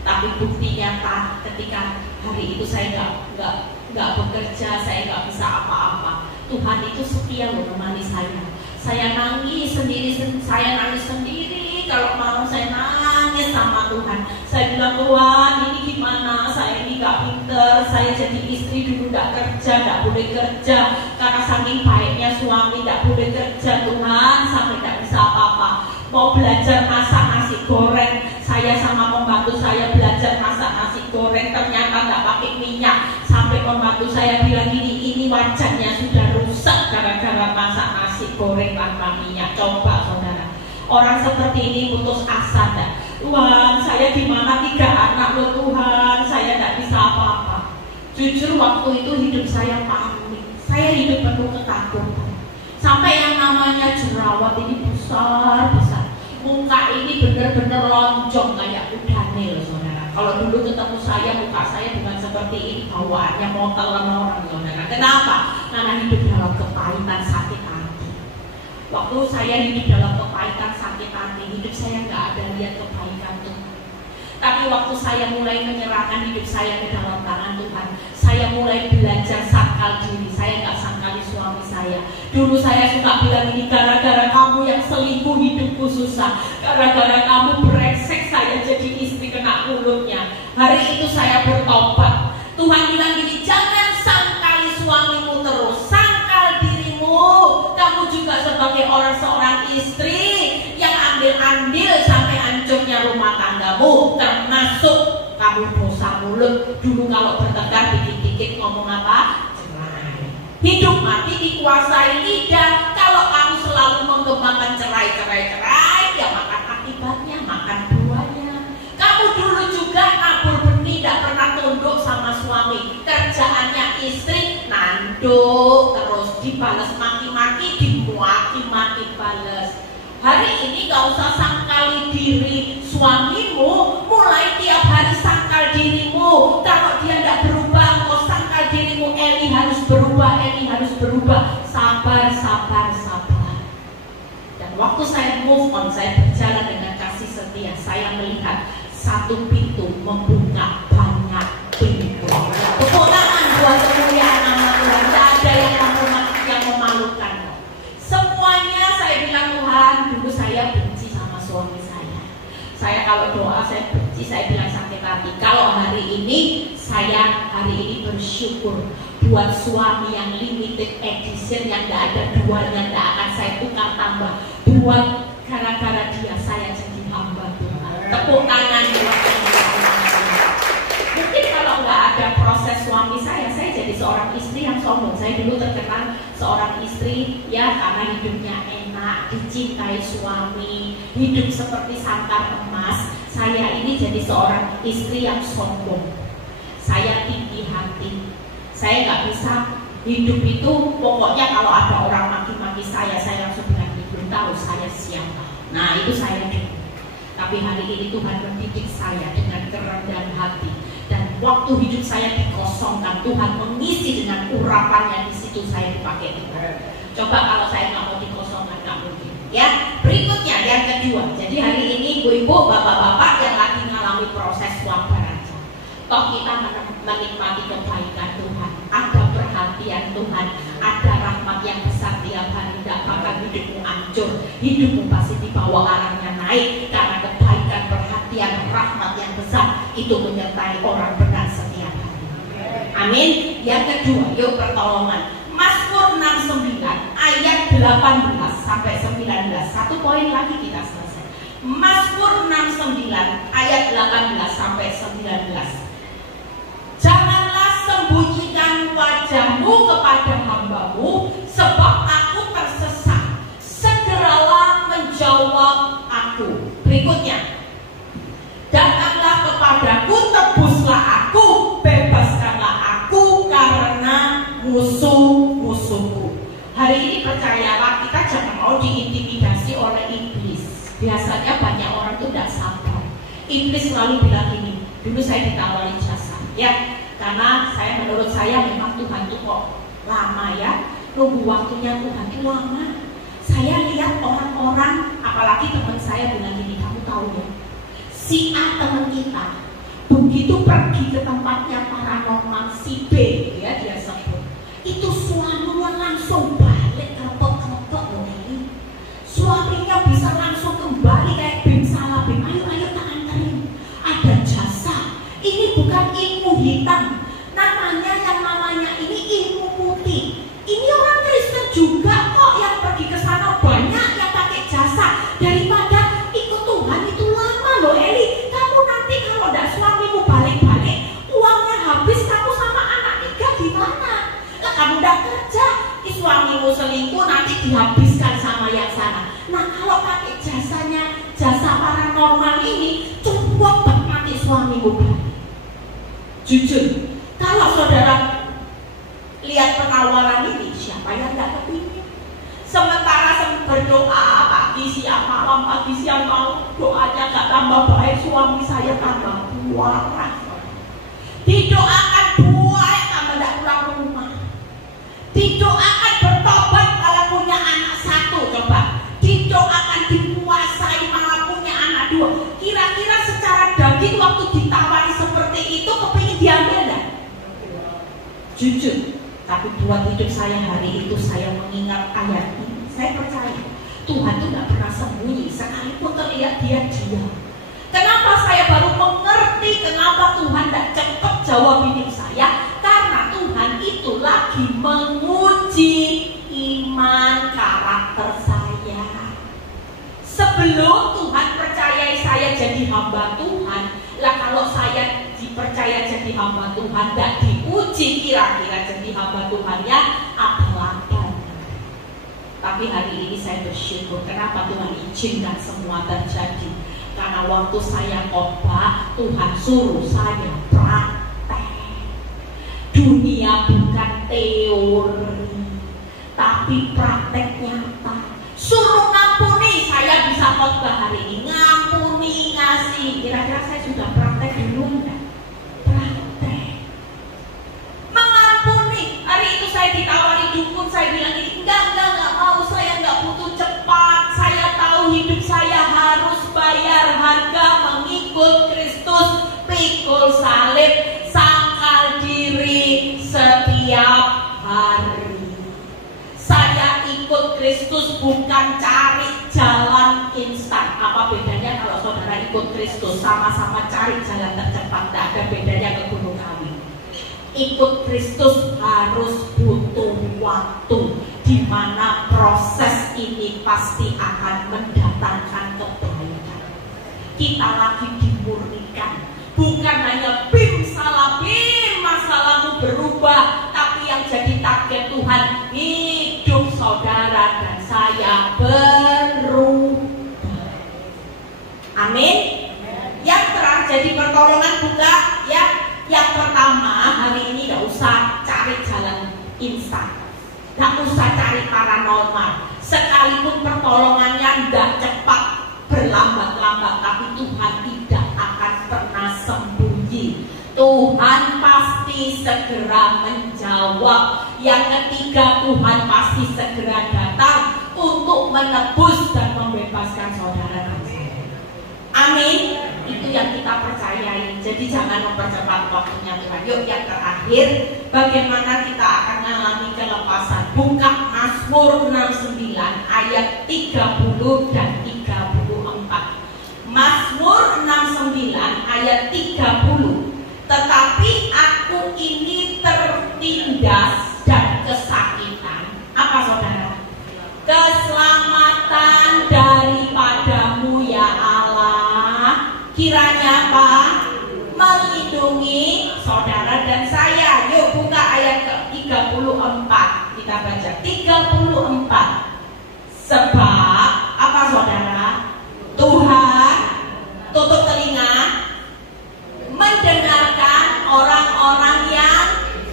Tapi bukti nyata ketika hari itu saya nggak nggak bekerja, saya nggak bisa apa-apa. Tuhan itu setia loh menemani saya. Saya nangis sendiri, kalau mau saya nangis sama Tuhan. Saya bilang, Tuhan ini gimana, saya ini gak pinter, saya jadi istri dulu gak kerja, gak boleh kerja, karena saking baiknya suami gak boleh kerja Tuhan, sampai gak bisa apa-apa. Mau belajar masak nasi goreng, saya sama pembantu saya belajar masak nasi goreng, ternyata gak pakai minyak. Sampai pembantu saya bilang ini wajannya sudah rusak gara-gara masak nasi goreng tanpa minyak. Coba saudara, orang seperti ini putus asa dah. Tuhan, saya gimana 3 anak loh Tuhan, saya tidak bisa apa-apa. Jujur waktu itu hidup saya panik, saya hidup penuh ketakutan. Sampai yang namanya jerawat ini besar-besar, muka ini benar-benar lonjong kayak udane loh saudara. Kalau dulu ketemu saya, muka saya bukan seperti ini, bawaannya mau telan orang saudara. Kenapa? Karena hidup dalam kepahitan, sakit hati. Waktu saya hidup dalam kepahitan, sakit hati, hidup saya nggak ada lihat kebaikan Tuhan. Tapi waktu saya mulai menyerahkan hidup saya ke dalam tangan Tuhan, saya mulai belajar sangkal diri. Saya nggak sangkali suami saya. Dulu saya suka bilang ini gara-gara kamu yang selingkuh hidupku susah, gara-gara kamu brengsek saya jadi istri kena mulutnya. Hari itu saya bertobat. Tuhan bilang gini, jangan sangkali suamimu terus, sangkal dirimu. Kamu juga sebagai seorang istri yang ambil-andil sampai hancurnya rumah tanggamu, termasuk kamu dosa mulut. Dulu kalau bertengkar dikit-dikit ngomong apa? Cerai. Hidup mati dikuasai lidah. Kalau kamu selalu mengembangkan cerai, ya makan akibatnya, makan buahnya. Kamu dulu juga nabur benih, tidak pernah tunduk sama suami. Kerjaannya istri nanduk terus, dibalas maki-maki, dimuaki-maki balas. Hari ini gak usah sangkali diri suamimu, mulai tiap hari sangkal dirimu. Kalau dia gak berubah, engkau sangkal dirimu, Eli harus berubah, Eli harus berubah. Sabar, sabar, sabar. Dan waktu saya move on, saya berjalan dengan kasih setia, saya melihat satu pintu membuka banyak pintu. Tepuk tangan buat kemuliaan nama Tuhan. Tidak ada yang memalukan. Semuanya saya bilang, Tuhan, dulu saya benci sama suami saya. Saya kalau doa saya benci, saya bilang sakit hati. Kalau hari ini saya bersyukur buat suami yang limited edition, yang gak ada duanya, gak akan saya tukar tambah. Buat gara-gara dia saya jadi hamba Tuhan. Tepuk tangan buat mungkin kalau nggak ada proses suami saya jadi seorang istri yang sombong. Saya dulu terkenal seorang istri ya karena hidupnya enak, dicintai suami, hidup seperti sangkar emas. Saya ini jadi seorang istri yang sombong. Saya tinggi hati. Saya nggak bisa hidup itu, pokoknya kalau ada orang maki-maki saya langsung bilang, belum tahu saya siapa. Nah itu saya dulu. Tapi hari ini Tuhan mendidik saya dengan kerendahan hati. Dan waktu hidup saya dikosongkan, Tuhan mengisi dengan urapannya, di situ saya dipakai Tuhan. Coba kalau saya nggak mau dikosongkan, nggak mungkin. Ya, berikutnya yang kedua. Jadi hari ini ibu-ibu, bapak-bapak yang lagi mengalami proses sabar aja. Toh kita menikmati kebaikan Tuhan, ada perhatian Tuhan, ada rahmat yang besar tiap hari. Tidak bakal hidupmu hancur, hidupmu pasti dibawa arahnya naik karena kebaikan, perhatian, rahmat yang besar itu menyertai orang benar setiap hari. Amin. Yang kedua, yuk pertolongan. Mazmur 69 ayat 18 sampai 19. Satu poin lagi kita selesai. Mazmur 69 ayat 18 sampai 19. Janganlah sembunyikan wajahmu kepada hambamu, sebab aku tersesat. Segeralah menjawab aku. Berikutnya, datanglah kepadaku, tebuslah aku, bebaskanlah aku karena musuh-musuhku. Hari ini percayalah, kita jangan mau diintimidasi oleh iblis. Biasanya banyak orang itu tidak sabar. Iblis selalu bilang ini, dulu saya ditawari jasa, ya, karena menurut saya memang Tuhan itu kok lama ya, nunggu waktunya Tuhan itu lama. Saya lihat orang-orang, apalagi teman saya bilang gini, kamu tahu ya, si A teman kita begitu pergi ke tempatnya paranormal si B, ya, dia kamu tidak kerja, suamimu selingkuh nanti dihabiskan sama yang sana. Nah kalau pakai jasa paranormal ini, coba mati suamimu balik. Jujur, kalau saudara lihat penawaran ini, siapa yang tidak kepingin? Sementara berdoa pagi siang malam, doanya gak tambah baik, suami saya tambah waras. Didoakan buaya tambah tidak pulang rumah. Didoakan bertobat kalau punya anak satu, coba. Didoakan dikuasai malah punya anak dua. Kira-kira secara daging waktu ditawari seperti itu kepingin diambil enggak? Jujur. Tapi buat hidup saya hari itu saya mengingat ayat ini. Saya percaya Tuhan itu tidak pernah sembunyi, sekalipun terlihat dia diam. Kenapa saya baru mengerti kenapa Tuhan tidak cepat jawab hidup saya? Karena Tuhan itu lagi menguji iman karakter saya. Sebelum Tuhan percayai saya jadi hamba Tuhan, lah kalau saya dipercaya jadi hamba Tuhan, tidak diuji kira-kira jadi hamba Tuhannya apa-apa. Tapi hari ini saya bersyukur kenapa Tuhan izinkan semua terjadi. Karena waktu saya khotbah, Tuhan suruh saya praktek. Dunia bukan teori, tapi praktek nyata. Suruh ngampuni, saya bisa khotbah hari ini. Ngampuni, ngasih. Kira-kira saya sudah praktek dulu enggak? Praktek. Mengampuni. Hari itu saya ditawari dukun, saya bilang ini enggak mau, saya enggak butuh cepat. Saya tahu hidup saya harus bayar harga mengikut Kristus, pikul salib, sangkal diri setiap hari. Saya ikut Kristus bukan cari jalan instan. Apa bedanya kalau saudara ikut Kristus? Sama-sama cari jalan tercepat, tidak ada bedanya ke Gunung Kawi. Ikut Kristus harus butuh waktu, di mana proses ini pasti akan mendatangkan kebaikan. Kita lagi dimurnikan, bukan hanya bim salah bim masalahmu berubah, tapi yang jadi target Tuhan hidup saudara dan saya berubah. Amin. Yang terakhir jadi pertolongan buka ya. Yang pertama hari ini tidak usah cari jalan instan, tidak usah cari paranormal. Sekalipun pertolongannya tidak cepat, berlambat-lambat, tapi Tuhan tidak akan pernah sembunyi. Tuhan pasti segera menjawab. Yang ketiga, Tuhan pasti segera datang untuk menebus dan membebaskan saudara dan saya. Amin. Itu yang kita percayai. Jadi jangan mempercepat waktunya Tuhan. Yuk yang terakhir, bagaimana kita akan mengalami kelepasan. Buka Mazmur 69 ayat 30 dan 34. Mazmur 69 ayat 30. Tetapi aku ini tertindas dan kesakitan. Apa saudara? Keselamatan daripadamu ya Allah. Kiranya apa? Melindungi saudara dan saya. Yuk buka ayat ke-34. Kita baca 34. Sebab apa saudara? Tuhan tutup telinga mendengarkan orang-orang yang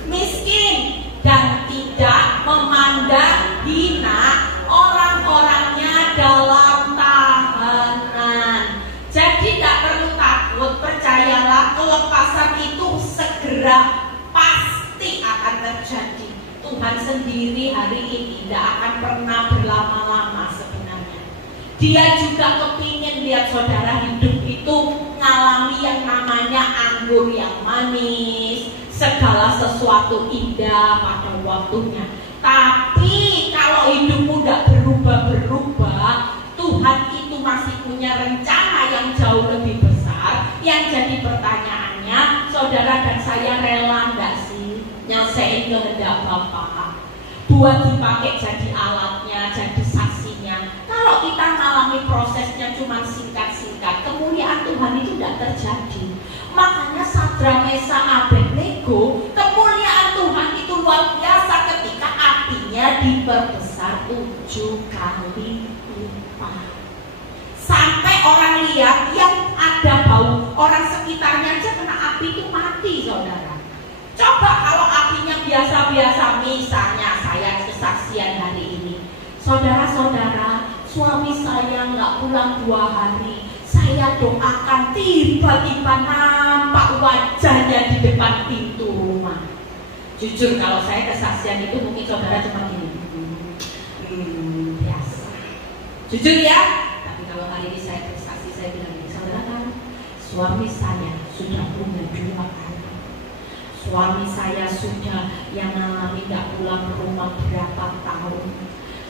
miskin dan tidak memandang hina orang-orangnya dalam tahanan. Jadi tidak perlu takut, percayalah kelepasan itu segera pasti akan terjadi. Tuhan sendiri hari ini tidak akan pernah berlama-lama sebenarnya. Dia juga kepingin lihat saudara hidup itu ngalami yang namanya anggur yang manis, segala sesuatu indah pada waktunya. Tapi kalau hidupmu tidak berubah-berubah, Tuhan itu masih punya rencana yang jauh lebih besar. Yang jadi pertanyaannya, saudara dan saya rela nggak sih nyelesain kehendak Bapa? Buat dipakai jadi alatnya, jadi saksinya. Kalau kita mengalami prosesnya cuma singkat-singkat, kemuliaan Tuhan itu tidak terjadi. Makanya Sadrak, Mesak, Abednego, kemuliaan Tuhan itu luar biasa ketika diperbesar 7 kali lipat. Sampai orang lihat yang ada bau, orang sekitarnya aja kena api itu mati, saudara. Coba kalau apinya biasa-biasa, misalnya saya kesaksian hari ini, saudara-saudara, suami saya nggak pulang 2 hari, saya doakan tiba-tiba nampak wajahnya di depan pintu rumah. Jujur kalau saya kesaksian itu mungkin saudara cuma gini, biasa. Jujur ya. Tapi kalau hari ini saya kesaksi, saya bilang ini, saudara kan, suami saya sudah punya 2 anak. Suami saya sudah yang mengalami nggak pulang ke rumah berapa tahun.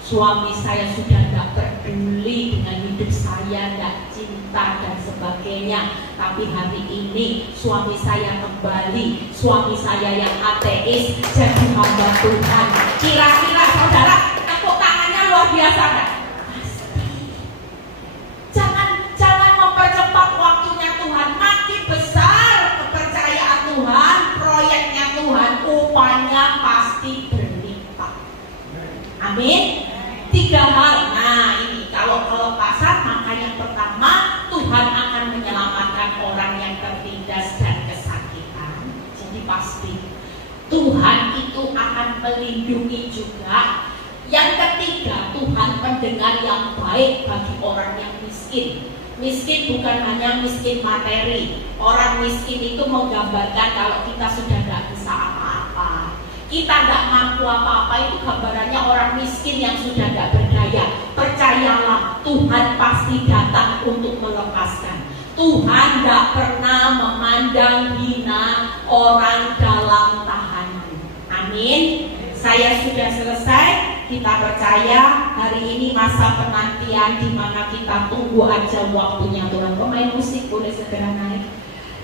Suami saya sudah tidak peduli dengan hidup saya, tidak cinta dan sebagainya. Tapi hari ini suami saya kembali, suami saya yang ateis jadi hamba Tuhan. Kira-kira saudara tepuk tangannya luar biasa enggak? Pasti. Jangan mempercepat waktunya Tuhan. Makin besar kepercayaan Tuhan, proyeknya Tuhan, upahnya pasti berlipat. Amin. 3 hal. Nah ini kalau kelepasan, maka yang pertama Tuhan akan menyelamatkan orang yang tertindas dan kesakitan. Jadi pasti Tuhan itu akan melindungi juga. Yang ketiga, Tuhan pendengar yang baik bagi orang yang miskin. Miskin bukan hanya miskin materi. Orang miskin itu menggambarkan kalau kita sudah tidak bisa apa-apa, kita tidak mampu apa-apa, itu gambarannya orang miskin yang sudah tidak berdaya. Percayalah, Tuhan pasti datang untuk melepaskan. Tuhan tidak pernah memandang hina orang dalam tahanan. Amin. Saya sudah selesai. Kita percaya hari ini masa penantian di mana kita tunggu aja waktunya Tuhan. Pemain musik boleh segera naik.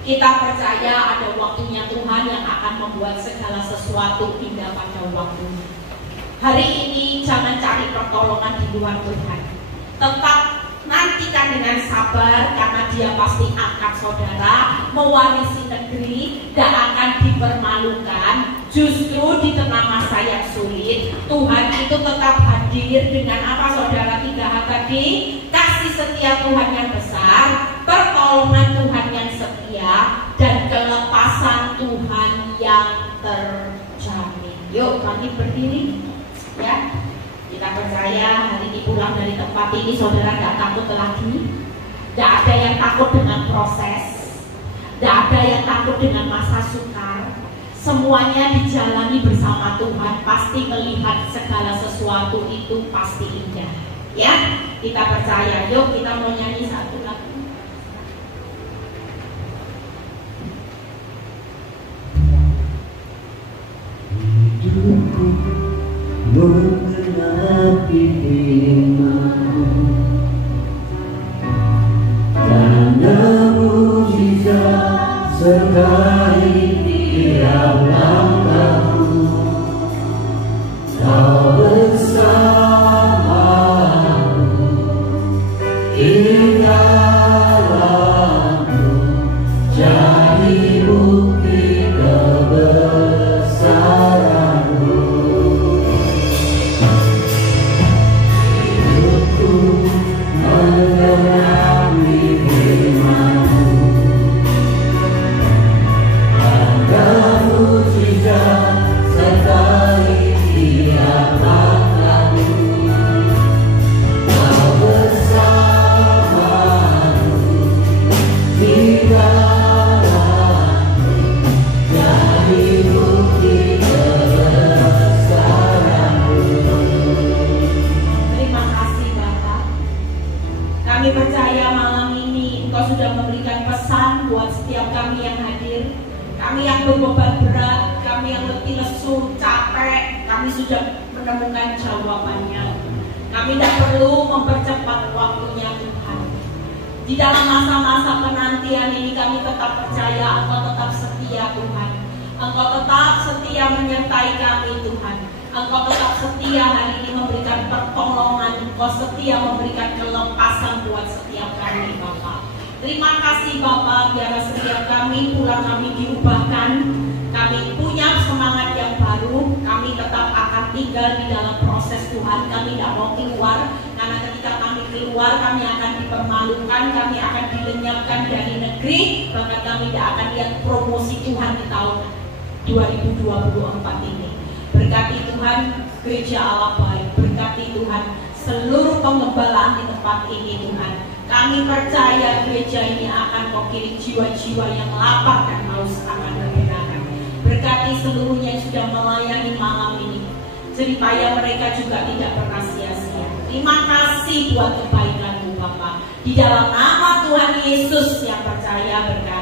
Kita percaya ada waktunya Tuhan yang akan membuat segala sesuatu indah pada waktunya. Hari ini jangan cari pertolongan di luar Tuhan. Tetap nantikan dengan sabar, karena Dia pasti akan saudara mewarisi negeri, dan akan dipermalukan. Justru di tengah masa yang sulit, Tuhan itu tetap hadir dengan apa saudara? 3 hal tadi: kasih setia Tuhan yang besar, pertolongan Tuhan yang setia, dan kelepasan Tuhan yang terjamin. Yuk, mari berdiri ya. Kita percaya hari ini pulang dari tempat ini saudara tidak takut lagi. Tidak ada yang takut dengan proses, tidak ada yang takut dengan masa sukar. Semuanya dijalani bersama Tuhan. Pasti melihat segala sesuatu itu pasti indah. Ya, kita percaya. Yuk kita mau nyanyi 1 lagu. Hidupku mengenapi firman-Mu, karena mujizat sertai tiap langkahku. Kau bersamaku di dalam-Mu, jadi bukti kebesaran-Mu. Hidupku mengenapi firman-Mu, ada mujizat sertai tiap langkahku. Kau bersamaku di dalam-Mu, jadi bukti kebesaran-Mu. Terima kasih Bapak. Kami percaya malam ini Engkau sudah memberikan pesan buat setiap kami yang hadir. Kami yang berbeban berat, kami yang letih lesu, capek, kami sudah menemukan jawabannya. Kami tidak perlu mempercepat waktunya Tuhan. Di dalam masa-masa penantian ini kami tetap percaya Engkau tetap setia Tuhan. Engkau tetap setia menyertai kami Tuhan. Engkau tetap setia hari ini memberikan pertolongan. Engkau setia memberikan kelepasan buat setiap kami Bapak. Terima kasih Bapak, biar setiap kami pulang kami diubahkan. Kami punya semangat yang baru. Kami tetap akan tinggal di dalam proses Tuhan, kami tidak mau keluar, karena ketika kami keluar kami akan dipermalukan, kami akan dilenyapkan dari negeri, bahkan kami tidak akan lihat promosi Tuhan di tahun 2024 ini. Berkati Tuhan gereja Allah baik, berkati Tuhan seluruh pengembalaan di tempat ini Tuhan. Kami percaya gereja ini akan Kau kirim jiwa-jiwa yang lapar dan haus akan kebenaran. Berkati seluruhnya yang sudah melayani malam ini, jeripaya mereka juga tidak pernah sia-sia. Terima kasih buat kebaikan-Mu Bapa. Di dalam nama Tuhan Yesus yang percaya berkati.